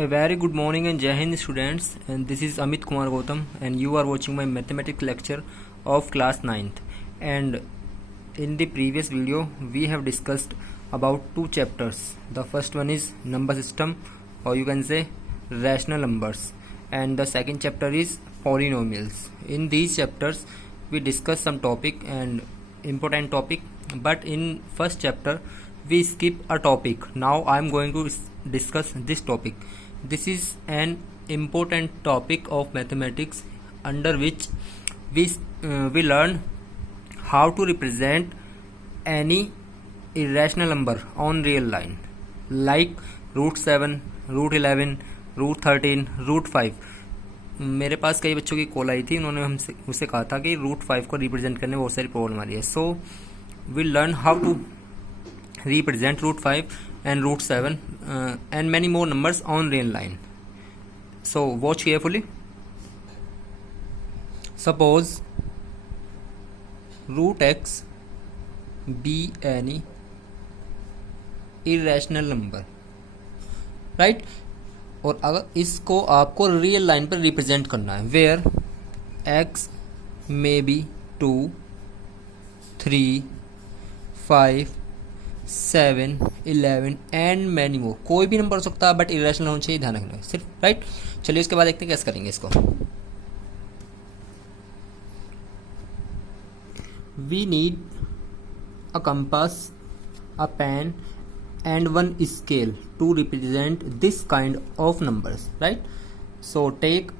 A very good morning and Jai Hind students, and this is Amit Kumar Gautam and you are watching my mathematics lecture of class 9th. And in the previous video we have discussed about two chapters. The first one is number system, or you can say rational numbers, and the second chapter is polynomials. In these chapters we discuss some topic and important topic, but in first chapter we skip a topic. Now I am going to discuss this topic. This is an important topic of mathematics, under which we learn how to represent any irrational number on real line, like root 7, root 11, root 13, root 5. मेरे पास कई बच्चों की call आई थी, उन्होंने हमसे मुझसे कहा था कि रूट 5 को रिप्रेजेंट करने में बहुत सारी प्रॉब्लम आ रही है. So we learn how to represent root 5 and root 7 and many more numbers on real line. So watch carefully. Suppose root x be any irrational number, right? और अगर इसको आपको रियल लाइन पर रिप्रेजेंट करना है, where x may be 2, 3, 5, 7, 11 and many more. कोई भी number हो सकता है बट इरेशनल होना चाहिए, ध्यान रखना सिर्फ, राइट. चलिए उसके बाद देखते हैं कैसे करेंगे इसको. We need a compass, a pen and one scale to represent this kind of numbers, right. So take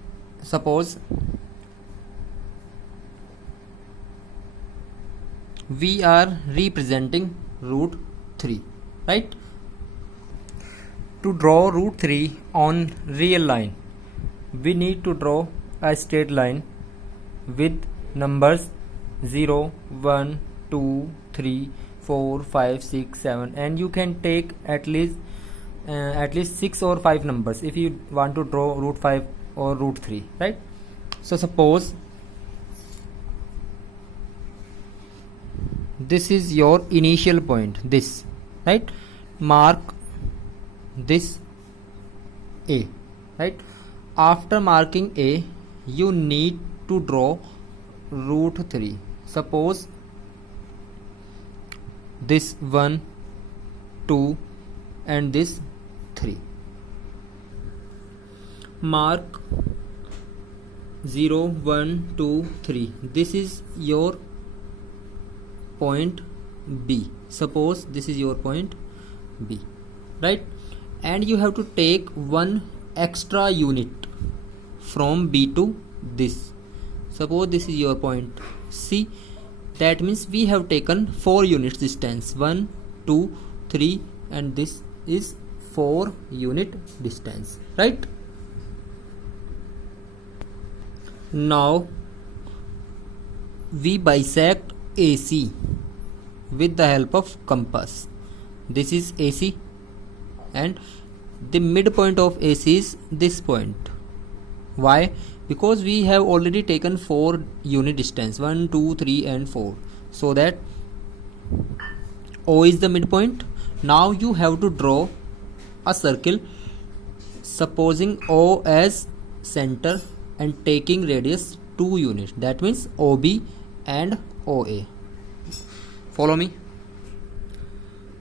suppose we are representing root 3, right? To draw root 3 on real line, we need to draw a straight line with numbers 0, 1, 2, 3, 4, 5, 6, 7, and you can take at least 6 or 5 numbers if you want to draw root 5 or root 3, right? So suppose this is your initial point, this, right? Mark this A, right? After marking A, you need to draw root 3. Suppose this 1, 2 and this 3. Mark 0, 1, 2, 3. This is your point B. Suppose this is your point B, right? And you have to take one extra unit from B to this. Suppose this is your point C. That means we have taken 4 units distance, 1, 2, 3, and this is 4 unit distance, right? Now we bisect AC with the help of compass. This is AC and the midpoint of AC is this point. Why? Because we have already taken 4 unit distance, 1, 2, 3 and 4, so that O is the midpoint. Now you have to draw a circle supposing O as center and taking radius 2 units, that means OB and OA. Follow me.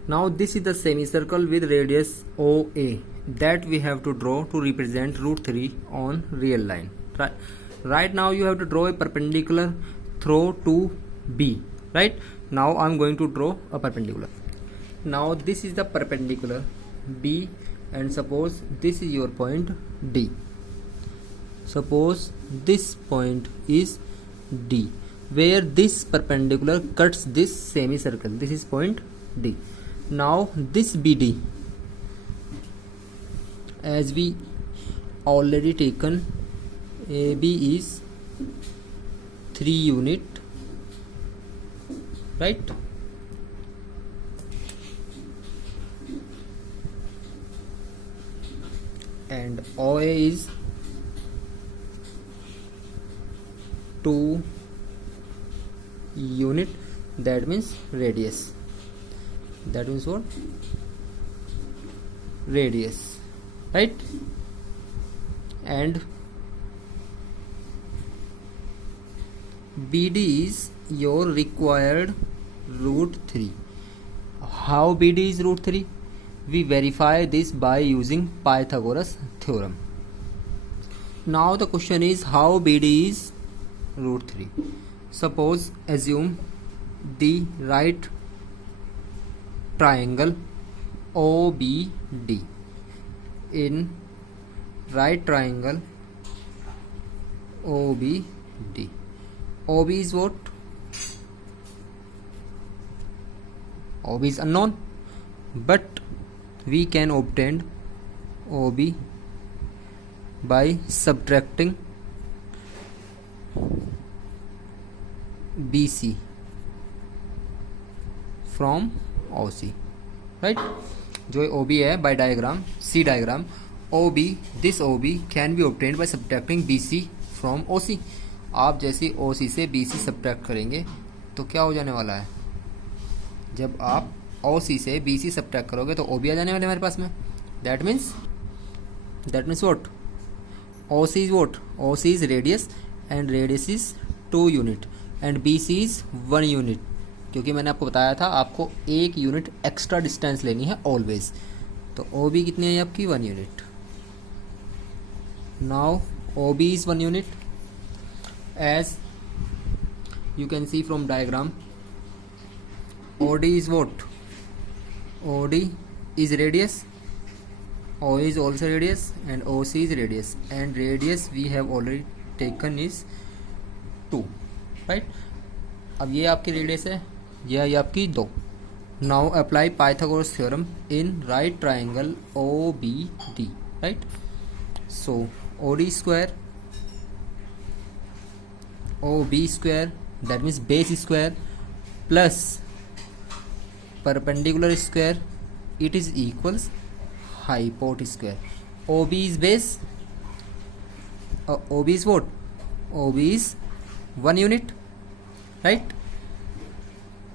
Now this is the semicircle with radius OA that we have to draw to represent root 3 on real line. Right now you have to draw a perpendicular through to B, right? Now I am going to draw a perpendicular. Now this is the perpendicular B, and suppose this is your point D. Suppose this point is D, where this perpendicular cuts this semicircle. This is point D. Now this BD, as we already taken AB is 3 unit, right? And OA is 2 unit, that means radius. That means what? Radius, right? and BD is your required root 3. How BD is root 3? We verify this by using Pythagoras theorem. Now the question is how BD is root 3. Suppose assume the right triangle OBD. In right triangle OBD, OB is what? OB is unknown, but we can obtain OB by subtracting BC from OC, right? जो OB है by diagram, C diagram, OB, this OB can be obtained by subtracting BC from OC. आप जैसे OC से BC subtract करेंगे तो क्या हो जाने वाला है? जब आप OC से BC subtract करोगे तो OB आ जाने वाले हमारे पास में. That means what? OC is what? OC is radius and radius is 2 unit and BC is 1 unit. क्योंकि मैंने आपको बताया था आपको 1 यूनिट एक्स्ट्रा डिस्टेंस लेनी है ऑलवेज. तो OB कितनी है आपकी? 1 unit. Now OB is 1 unit. As you can see from diagram, OD is what? OD is radius, O is also radius and OC is radius, and radius we have already taken is 2, right? अब ये आपकी radius है, ये आपकी 2. Now apply Pythagoras theorem in right triangle OBD, right? So OD square, OB square, that means base square plus perpendicular square, it is equals hypotenuse square. OB is base, OB is what? OB is 1 unit, right?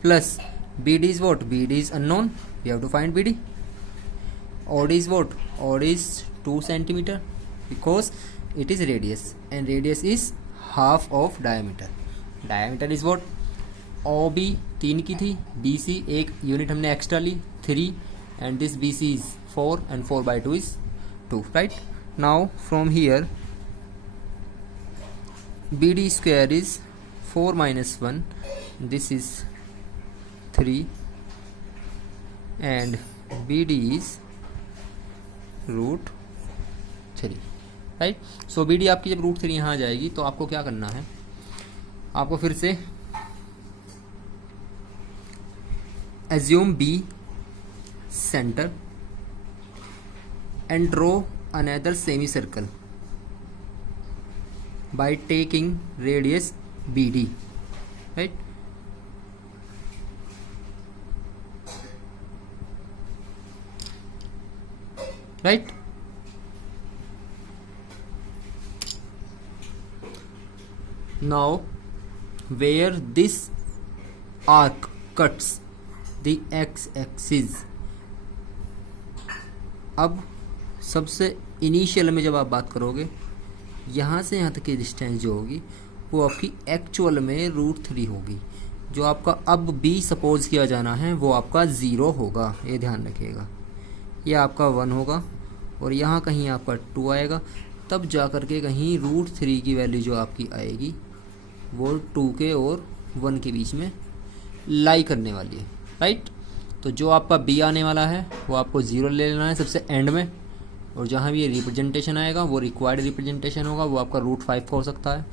Plus BD is what? BD is unknown, we have to find BD. OD is what? OD is 2 centimeter because it is radius and radius is half of diameter. Diameter is what? OB 3 की थी, BC 1 unit हमने extra Lee 3 and this BC is 4 and 4 by 2 is 2, right? Now from here BD square is 4 minus 1, this is 3 and BD is root 3, right? So BD आपकी जब root 3 यहाँ आ जाएगी तो आपको क्या करना है? आपको फिर से assume B center and draw another semicircle by taking radius BD, right? Right? Now where this arc cuts the x-axis, अब सबसे इनिशियल में जब आप बात करोगे यहाँ से यहाँ तक की डिस्टेंस जो होगी वो आपकी एक्चुअल में रूट 3 होगी. जो आपका अब B सपोज किया जाना है वो आपका 0 होगा, ये ध्यान रखिएगा. ये आपका 1 होगा और यहाँ कहीं आपका 2 आएगा, तब जा कर के कहीं रूट 3 की वैल्यू जो आपकी आएगी वो 2 के और 1 के बीच में लाई करने वाली है, राइट? तो जो आपका B आने वाला है वो आपको 0 ले लेना है सबसे एंड में, और जहाँ भी ये रिप्रेजेंटेशन आएगा वो रिक्वायर्ड रिप्रेजेंटेशन होगा. वो आपका रूट 5 का हो सकता है,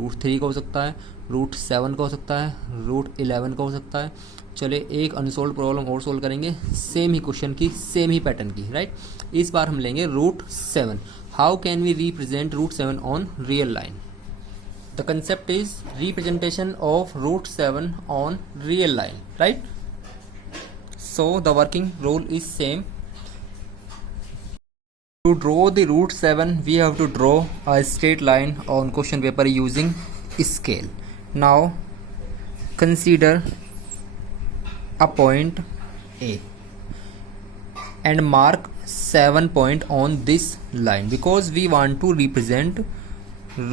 रूट 3 का हो सकता है, रूट 7 का हो सकता है, रूट 11 का हो सकता है. चले एक अनसोल्व प्रॉब्लम और सोल्व करेंगे सेम ही क्वेश्चन की, सेम ही पैटर्न की, राइट? इस बार हम लेंगे root 7. How can we represent root 7 on real line? The concept is representation of root 7 on real line, right? So the working rule is same. To draw the root 7 we have to draw a straight line on question paper using scale. Now consider a point A and mark 7 point on this line because we want to represent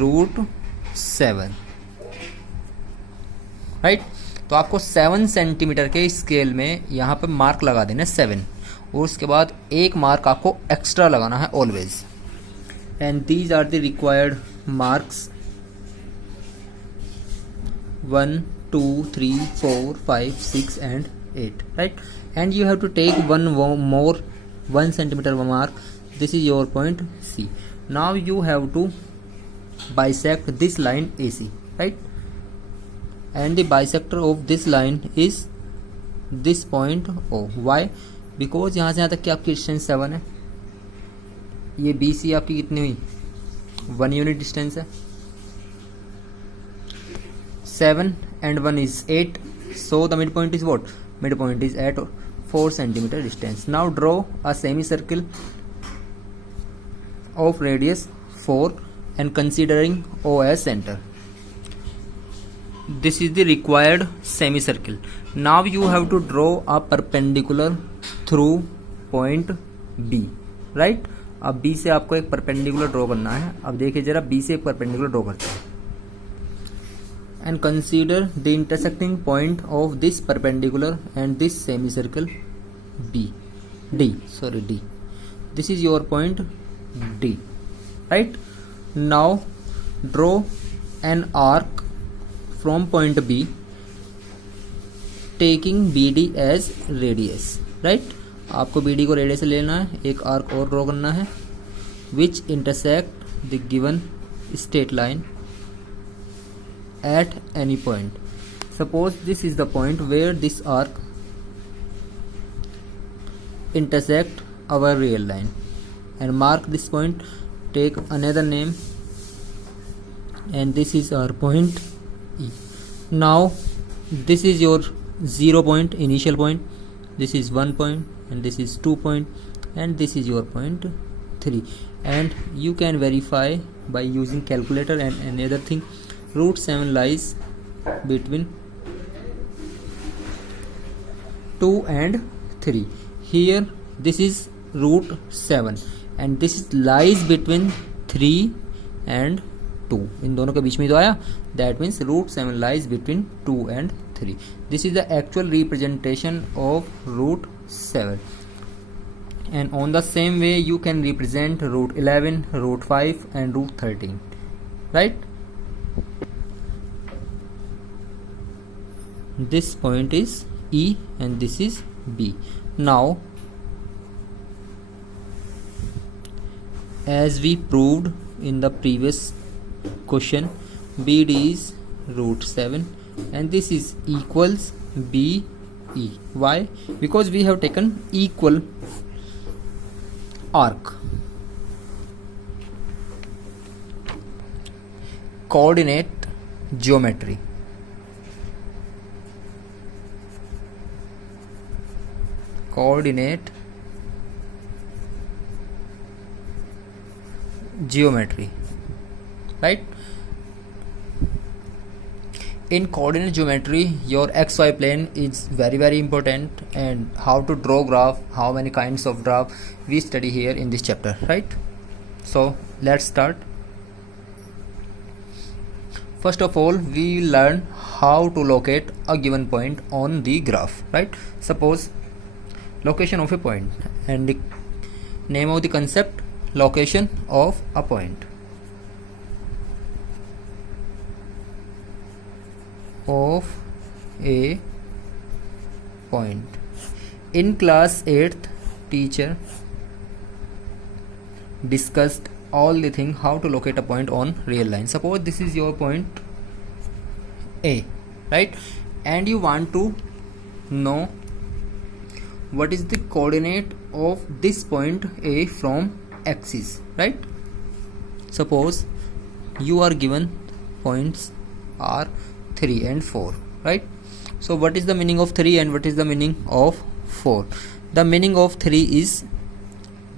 root 7, right. तो आपको 7 centimetre के scale में यहाँ पे mark लगा देना 7, और उसके बाद एक मार्क आपको एक्स्ट्रा लगाना है always, and these are the required marks 1 2 3 4 5 6 and 8, right? And you have to take one more 1 centimeter mark. This is your point C. Now you have to bisect this line AC, right? And the bisector of this line is this point O. Why? Because यहाँ से यहाँ तक की आपकी distance 7 है, ये BC आपकी कितनी हुई 1 यूनिट डिस्टेंस है, 7 and 1 is 8, so the midpoint is what? Midpoint is at 4 centimeter distance. Now draw a semicircle of radius 4 and considering O as center. This is the required semicircle. Now you have to draw a perpendicular through point B, right? अब B से आपको एक perpendicular draw करना है। अब देखिए जरा B से एक परपेंडिकुलर ड्रॉ करते हैं, and consider the intersecting point of this perpendicular and this semicircle D. This is your point D, right? Now draw an arc from point B taking BD as radius, right? आपको BD को radius से लेना है, एक arc और draw करना है which intersect the given straight line at any point. Suppose this is the point where this arc intersect our real line, and mark this point, take another name, and this is our point E. Now this is your 0 point, initial point, this is 1 point, and this is 2 point, and this is your point 3, and you can verify by using calculator and another thing. Root 7 lies between 2 and 3. Here this is root 7 and this is lies between 3 and 2. इन दोनों के बीच में तो आया, that means root 7 lies between 2 and 3. This is the actual representation of root 7. And on the same way you can represent root 11, root 5 and root 13, right? This point is E and this is B. Now as we proved in the previous question, BD is root 7 and this is equals BE. Why? Because we have taken equal arc. Coordinate geometry. Coordinate geometry, right? In coordinate geometry your xy plane is very important, and how to draw graph, how many kinds of graph we study here in this chapter, right? So let's start. First of all we will learn how to locate a given point on the graph, right? Suppose location of a point, and the name of the concept, location of a point. Of a point. In class 8th teacher discussed all the thing how to locate a point on real line. Suppose this is your point A, right? And you want to know what is the coordinate of this point A from axis, right? Suppose you are given points are 3 and 4, right? So what is the meaning of 3 and what is the meaning of 4? The meaning of 3 is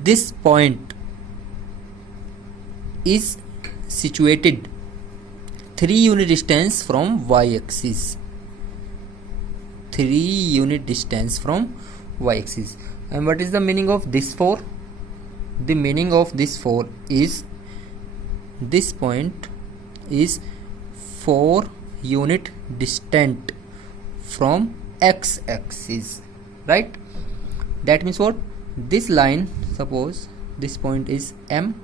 this point is situated 3 unit distance from y-axis. 3 unit distance from y-axis. And what is the meaning of this 4? the meaning of this 4 is this point is 4 unit distant from x axis, right? That means what? This line, suppose this point is M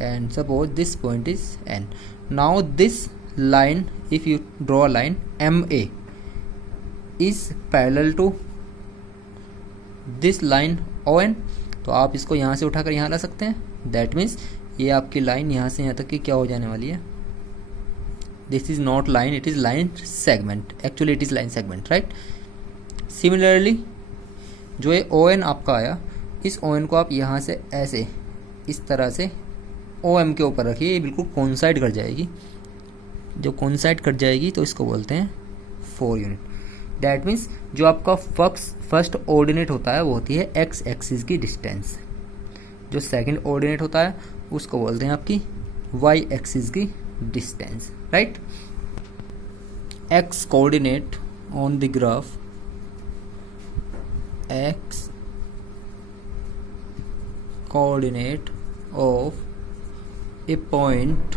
and suppose this point is N. Now this line, if you draw a line MA is parallel to this line ON, तो आप इसको यहाँ से उठाकर यहाँ ला सकते हैं. That means ये आपकी लाइन यहाँ से यहाँ तक की क्या हो जाने वाली है? This is not line, it is line segment. Actually it is line segment, right? Similarly जो ये ON आपका आया, इस ON को आप यहाँ से ऐसे इस तरह से OM के ऊपर रखिए, ये बिल्कुल कोइंसाइड कर जाएगी. जो कोइंसाइड कर जाएगी तो इसको बोलते हैं 4 यूनिट. दैट मीन्स जो आपका फर्स्ट ऑर्डिनेट होता है वो होती है एक्स एक्सिस की डिस्टेंस. जो सेकंड ऑर्डिनेट होता है उसको बोलते हैं आपकी वाई एक्सिस की distance, right? X coordinate on the graph, x coordinate of a point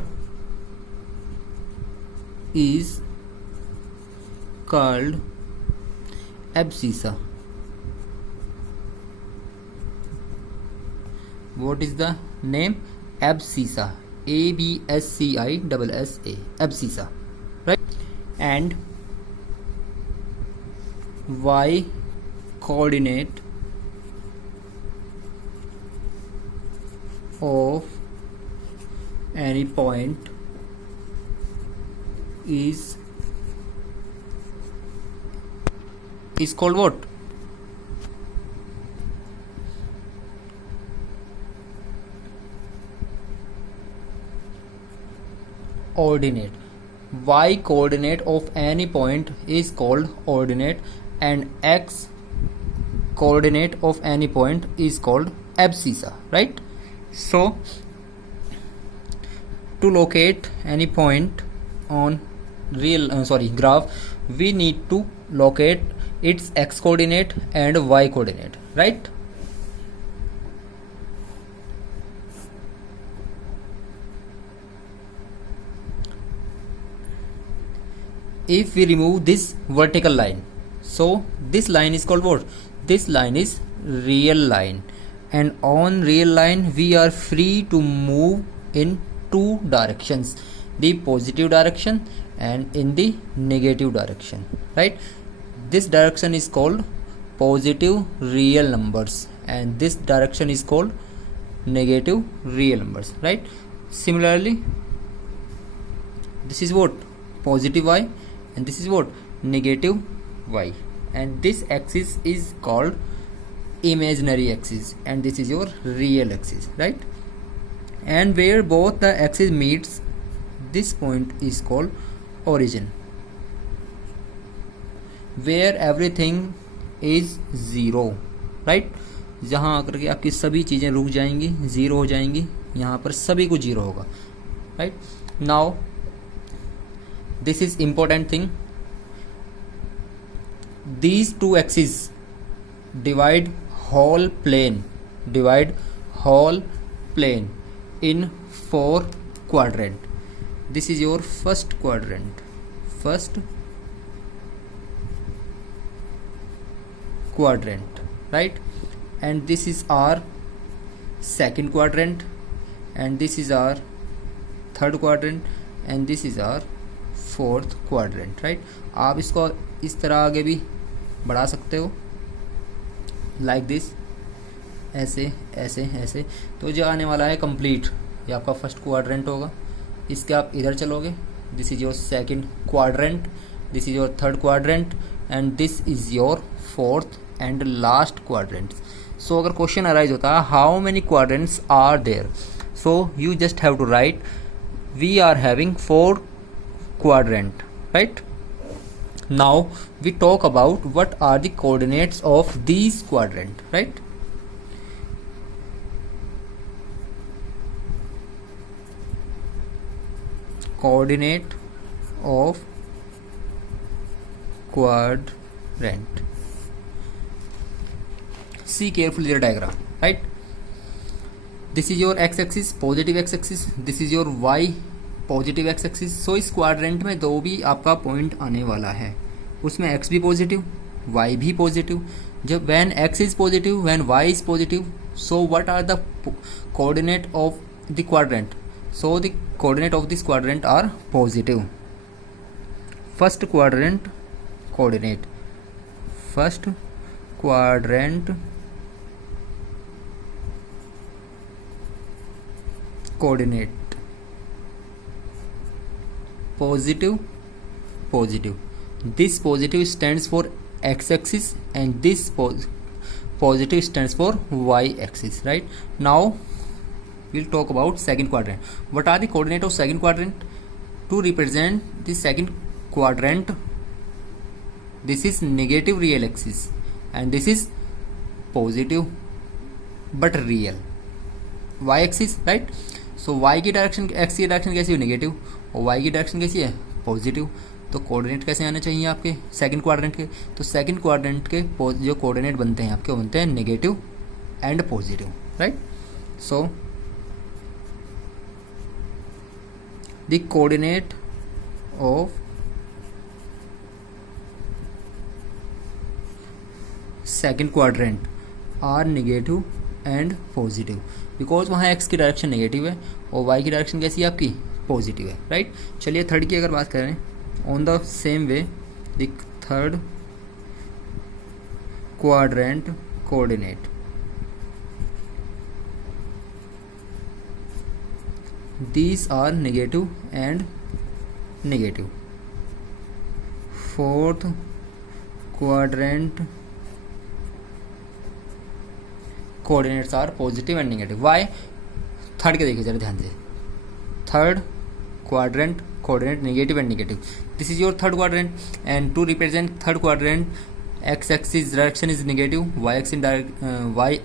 is called abscissa. What is the name? Abscissa. ABSCISSA. Abscissa, right? And y coordinate of any point is called what? Ordinate. Y coordinate of any point is called ordinate, and x coordinate of any point is called abscissa, right? So to locate any point on graph, we need to locate its x coordinate and y coordinate, right? If we remove this vertical line, so this line is called what? This line is real line, and on real line we are free to move in two directions, the positive direction and in the negative direction, right? This direction is called positive real numbers and this direction is called negative real numbers, right? Similarly, this is what? Positive y, and this is what? Negative y, and this axis is called imaginary axis and this is your real axis, right? And where both the axis meets, this point is called origin, where everything is zero, right? जहाँ आकर के आपकी सभी चीज़ें रुक जाएंगी, zero हो जाएंगी, यहाँ पर सभी को जीरो होगा, right? Now this is important thing, these two axes divide whole plane in 4 quadrant. This is your first quadrant, right? And this is our second quadrant, and this is our third quadrant, and this is our fourth quadrant, right? आप इसको इस तरह आगे भी बढ़ा सकते हो, like this, ऐसे ऐसे ऐसे. तो जो आने वाला है कंप्लीट, ये आपका फर्स्ट क्वाड्रेंट होगा. इसके आप इधर चलोगे, this is your second quadrant, this is your third quadrant, and this is your fourth and last quadrant. So अगर क्वेश्चन अराइज होता है how many quadrants are there, so you just have to write we are having 4 quadrant, right? Now we talk about what are the coordinates of these quadrant, right? Coordinate of quadrant. See carefully the diagram. right? This is your x axis, positive x axis, this is your y positive x axis. So इस quadrant में दो भी आपका point आने वाला है, उसमें x भी पॉजिटिव y भी पॉजिटिव। जब when x is positive, when y is positive, so what are the coordinate of the quadrant? So the coordinate of this quadrant are positive. First quadrant coordinate, first quadrant coordinate positive, positive. This positive stands for x axis and this positive stands for y axis, right? Now we'll talk about second quadrant. What are the coordinate of second quadrant? To represent the second quadrant, this is negative real axis and this is positive but real y axis, right? So y की direction, x की direction कैसी है? Negative, और y की direction कैसी है? Positive. तो coordinate कैसे आने चाहिए आपके सेकंड क्वाड्रेंट के? तो सेकंड क्वाड्रेंट के जो कोऑर्डिनेट बनते हैं आपके, बनते हैं negative and positive, right? So the coordinate of second quadrant are negative and positive, because वहाँ x की डायरेक्शन नेगेटिव है और y की डायरेक्शन कैसी है आपकी? पॉजिटिव है, राइट? चलिए थर्ड की अगर बात करें, on the same way the third quadrant coordinate, these are negative and negative. Fourth quadrant coordinates are positive and negative. Why? Third के देखिए जरा ध्यान से, third quadrant coordinate negative and negative. This is your third quadrant, and to represent third quadrant, x axis direction is negative, y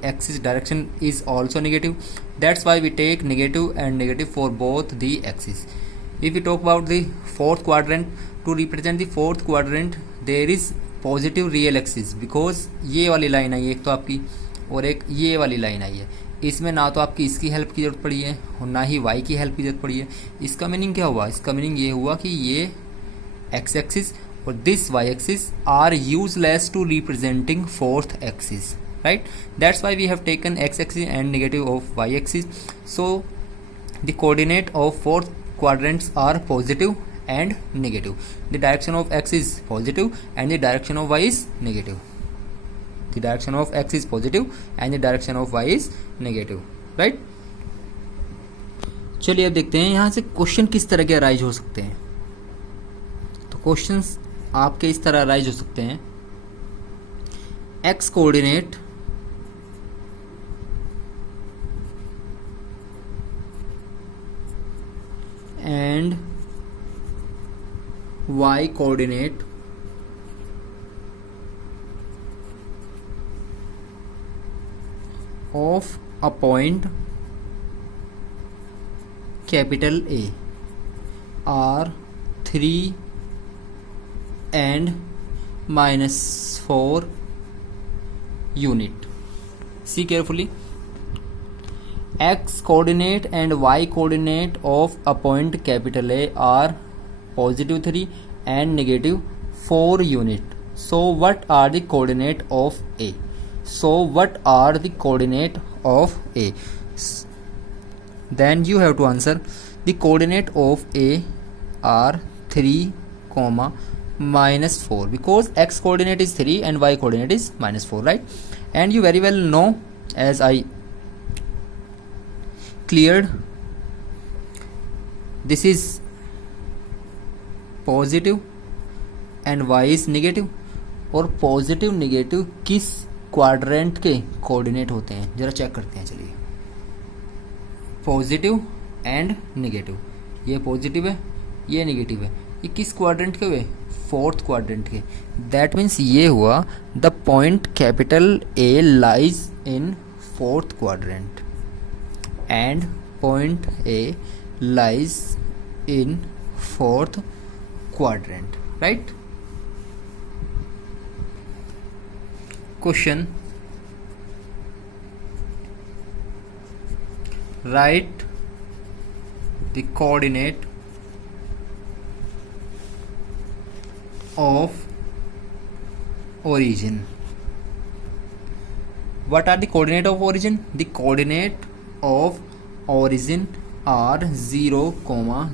axis direction is also negative. That's why we take negative and negative for both the axes. If we talk about the fourth quadrant, to represent the fourth quadrant there is positive real axis, because ये वाली line आई है एक तो आपकी, और एक ये वाली लाइन आई है, इसमें ना तो आपकी इसकी हेल्प की जरूरत पड़ी है और ना ही y की हेल्प की जरूरत पड़ी है। इसका मीनिंग क्या हुआ? इसका मीनिंग ये हुआ कि ये x एक्सिस और this y axis are useless to representing fourth axis, right? That's why we have taken x axis and negative of y axis. So the coordinate of fourth quadrants are positive and negative. The direction of x is positive and the direction of y is negative. The direction of x is positive and the direction of y is negative, right? चलिए अब देखते हैं यहाँ से question किस तरह के arise हो सकते हैं. तो क्वेश्चंस आपके इस तरह अराइज हो सकते हैं. x coordinate and y coordinate of a point capital A are 3 and -4 unit. See carefully. X coordinate and y coordinate of a point capital A are positive 3 and negative 4 unit. So what are the coordinate of A? So what are the coordinate of A? Then you have to answer. The coordinate of A are 3, -4, because x coordinate is 3 and y coordinate is -4, right? And you very well know, as I cleared, this is positive and y is negative. और positive negative किस quadrant के coordinate होते हैं जरा check करते हैं. चलिए, positive and negative, ये पॉजिटिव है ये नेगेटिव है, ये किस क्वाड्रेंट के हुए? फोर्थ क्वाड्रेंट के. दैट मीन्स ये हुआ the point capital A lies in fourth quadrant and point A lies in fourth quadrant, right? Question: write the coordinate of origin. What are the coordinate of origin? The coordinate of origin are 0,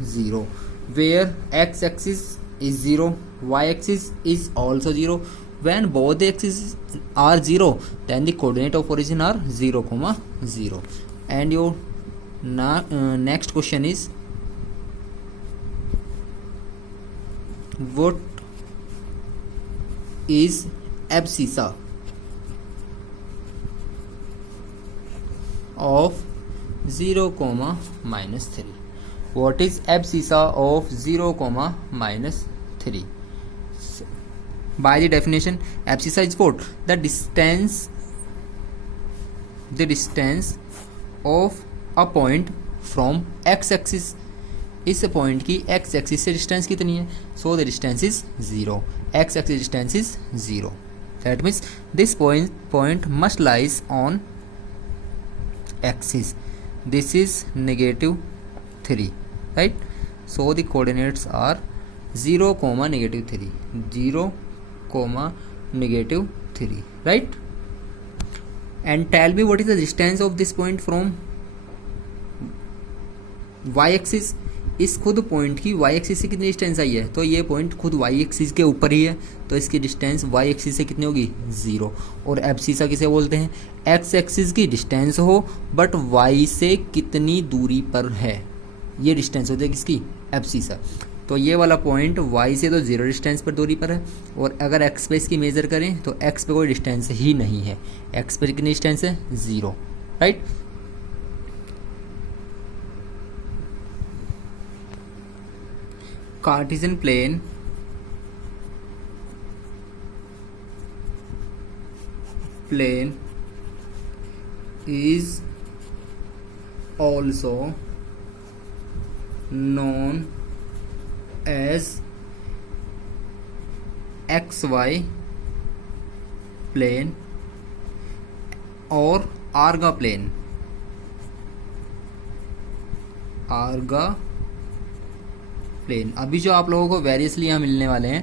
0, where x-axis is 0, y-axis is also 0. When both the axes are 0, then the coordinate of origin are 0, 0. And your next question is, what is abscissa of 0, -3? What is abscissa of 0, -3? So, by the definition, abscissa is what? The distance of a point from x-axis. इस point की x axis से distance कितनी है? So the distance is 0. x axis distance is 0. That means this point must lies on axis. This is -3, right? So the coordinates are 0, -3, 0, -3, right? And tell me what is the distance of this point from y-axis. इस खुद point की y axis से कितनी distance आई है? तो ये point खुद y axis के ऊपर ही है, तो इसकी डिस्टेंस y एक्सिस से कितनी होगी? 0. और एब्सिसा किसे बोलते हैं? x एक्सिस की डिस्टेंस हो बट y से कितनी दूरी पर है, ये डिस्टेंस हो जाए किसकी? एब्सिसा. तो ये वाला पॉइंट y से तो 0 डिस्टेंस पर दूरी पर है, और अगर x पे इसकी मेजर करें तो x पे कोई डिस्टेंस ही नहीं है. x पर कितनी डिस्टेंस है? 0, right? Cartesian plane is also known as XY plane और आर्गा प्लेन. अभी जो आप लोगों को वेरियसली यहाँ मिलने वाले हैं,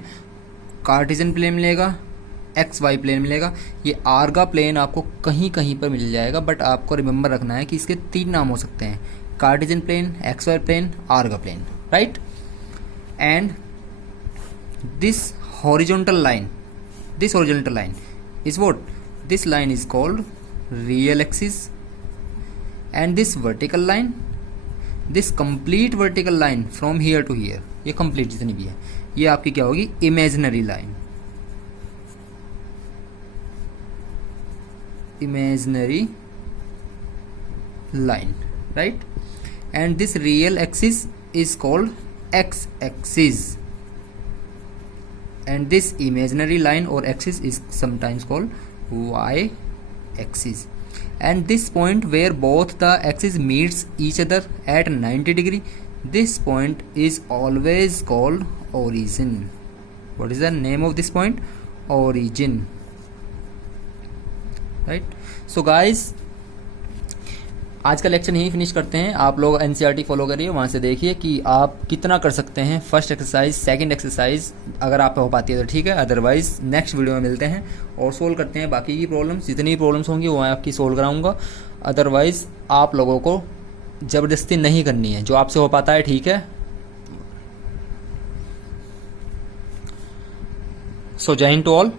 कार्टेशियन प्लेन मिलेगा, XY प्लेन मिलेगा. ये आर्गा प्लेन आपको कहीं कहीं पर मिल जाएगा, बट आपको रिमेंबर रखना है कि इसके 3 नाम हो सकते हैं: cartesian plane, XY plane, Argand plane, right? And this horizontal line is what? This line is called real axis, and this vertical line, this complete vertical line from here to here, ये complete जितनी भी है, ये आपकी क्या होगी? Imaginary line. Right? And this real axis is called x axis, and this imaginary line और axis is sometimes called y axis. And this point where both the axes meets each other at 90 degree, this point is always called origin. What is the name of this point? Origin. Right? So guys, आज का lecture यहीं finish करते हैं. आप लोग NCERT follow करिए, वहाँ से देखिए कि आप कितना कर सकते हैं. फर्स्ट एक्सरसाइज, सेकंड एक्सरसाइज अगर आप पे हो पाती है तो ठीक है, अदरवाइज नेक्स्ट वीडियो में मिलते हैं और सोल्व करते हैं बाकी की प्रॉब्लम्स. जितनी प्रॉब्लम्स होंगी वो मैं आपकी सोल्व कराऊंगा. अदरवाइज आप लोगों को ज़बरदस्ती नहीं करनी है, जो आपसे हो पाता है ठीक है. सो जय हिंद टू ऑल.